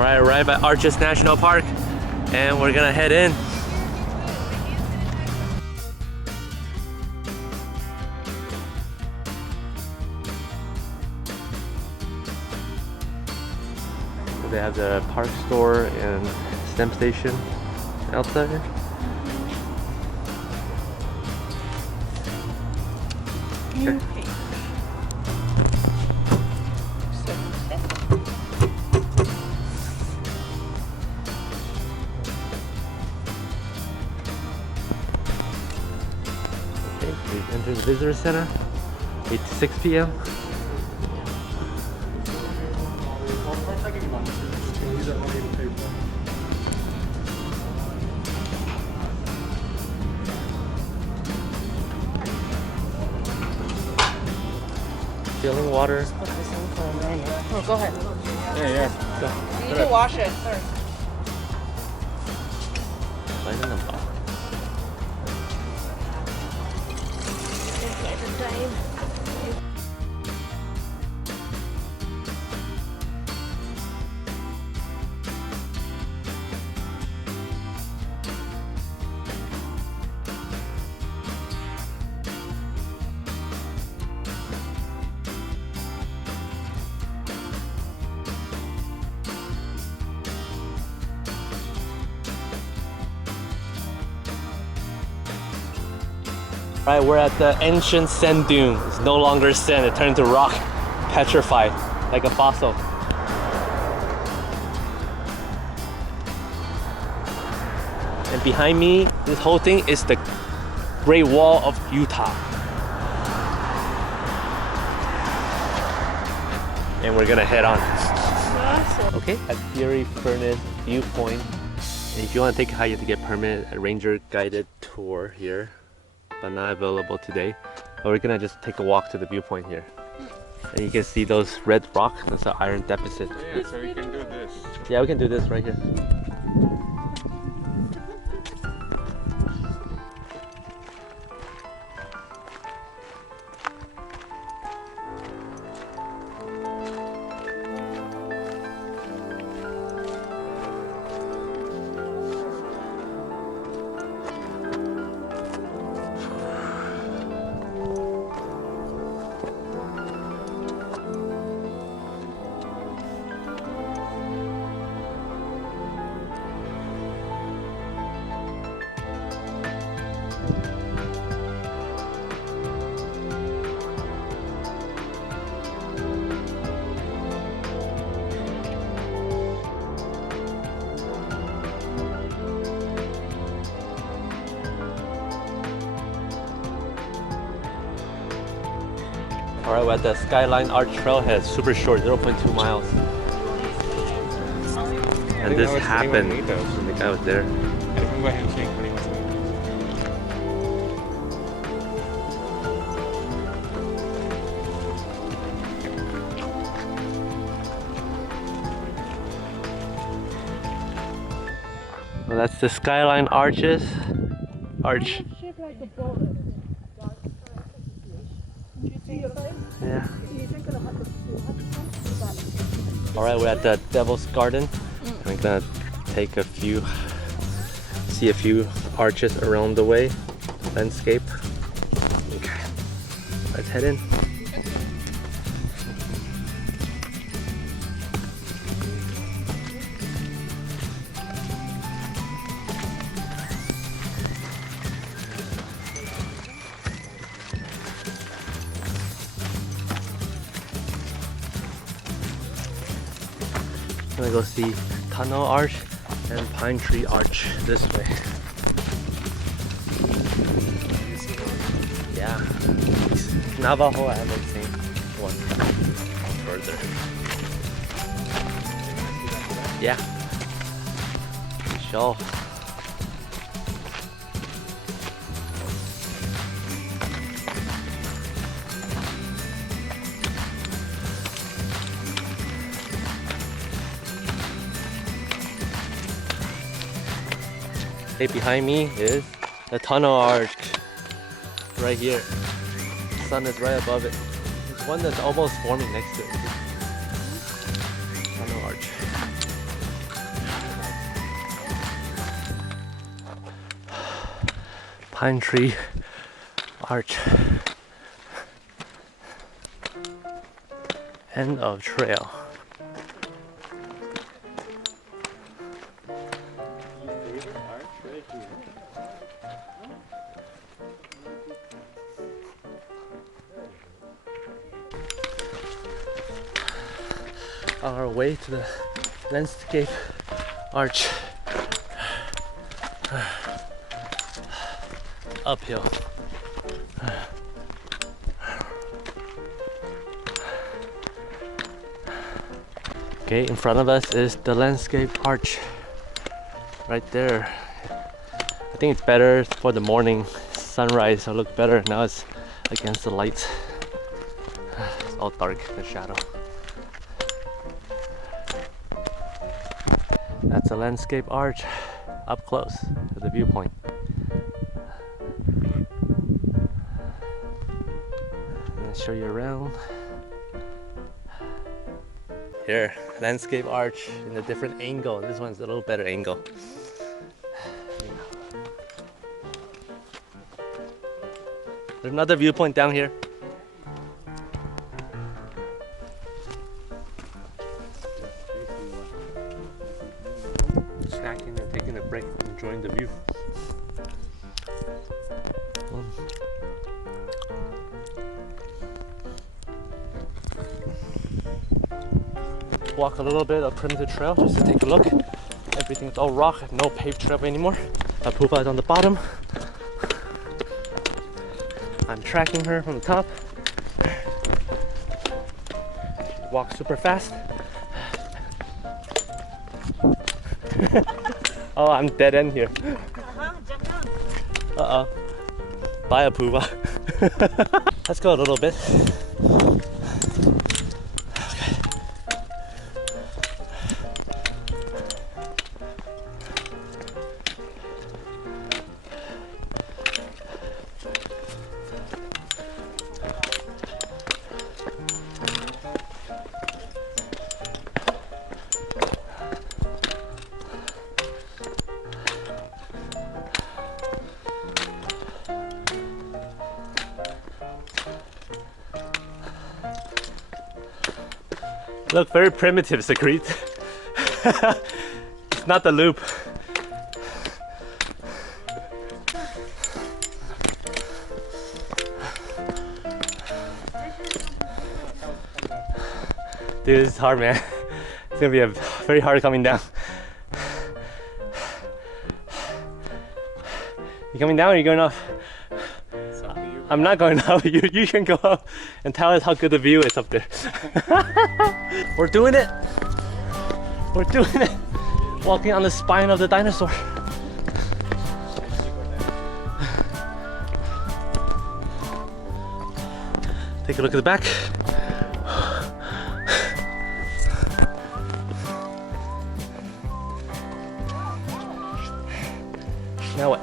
Alright, arrived at Arches National Park and we're gonna head in. So they have the park store and STEM station outside. Okay. We've entered the visitor center, 8 to 6 p.m. Filling water. Oh, go ahead. Yeah. You need to wash it first. Line in the box. Right, we're at the ancient sand dune. It's no longer sand, it turned to rock, petrified, like a fossil. And behind me, this whole thing is the Great Wall of Utah. And we're gonna head on. Awesome. Okay, at Fury Furnace Viewpoint. And if you want to take a hike, you have to get permit, a ranger guided tour here, but not available today. But we're gonna just take a walk to the viewpoint here. And you can see those red rocks, that's an iron deficit. Yeah, so we can do this. Yeah, we can do this right here. Alright, we're at the Skyline Arch Trailhead, super short, 0.2 miles. And this happened. The guy was there. I remember him saying 21 meters. Well, that's the Skyline Arches. Arch. Shaped like a bullet. Did you see your face? Yeah. You think it'll have to Alright, we're at the Devil's Garden. I'm gonna take a few, see a few arches around the way, landscape. Okay, let's head in. I'm gonna go see Tunnel Arch and Pine Tree Arch this way. Yeah. Navajo, I haven't seen one further. Yeah. Sure. Okay, behind me is the Tunnel Arch. Right here. The sun is right above it. There's one that's almost forming next to it. Tunnel Arch. pine tree arch. End of trail. Our way to the landscape arch. Uphill. Okay, in front of us is the landscape arch. Right there. I think it's better for the morning sunrise. It'll look better. Now it's against the lights. It's all dark, the shadow. That's a landscape arch up close to the viewpoint. I'll show you around. Here, landscape arch in a different angle. This one's a little better angle. There's another viewpoint down here. Snacking and taking a break, enjoying the view. Walk a little bit of primitive trail just to take a look. Everything's all rock, no paved trail anymore. Apupa is on the bottom. I'm tracking her from the top. She walks super fast. Oh, I'm dead end here. Uh-oh. Bye, Apupa. Let's go a little bit. Look, very primitive, Secret. It's not the loop. Dude, this is hard, man. It's gonna be very hard coming down. You coming down or you going up? I'm not going up. You can go up and tell us how good the view is up there. We're doing it. We're doing it. Walking on the spine of the dinosaur. Take a look at the back. Now what?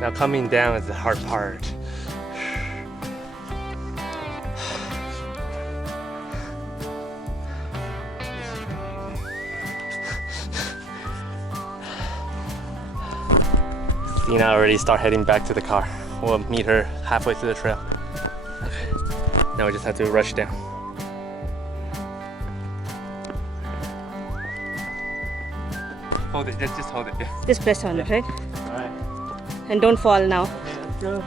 Now coming down is the hard part. Stina already start heading back to the car. We'll meet her halfway through the trail. Okay. Now we just have to rush down. Hold it, just hold it. Yeah. Just press on it, right? Alright. And don't fall now. Okay, let's go.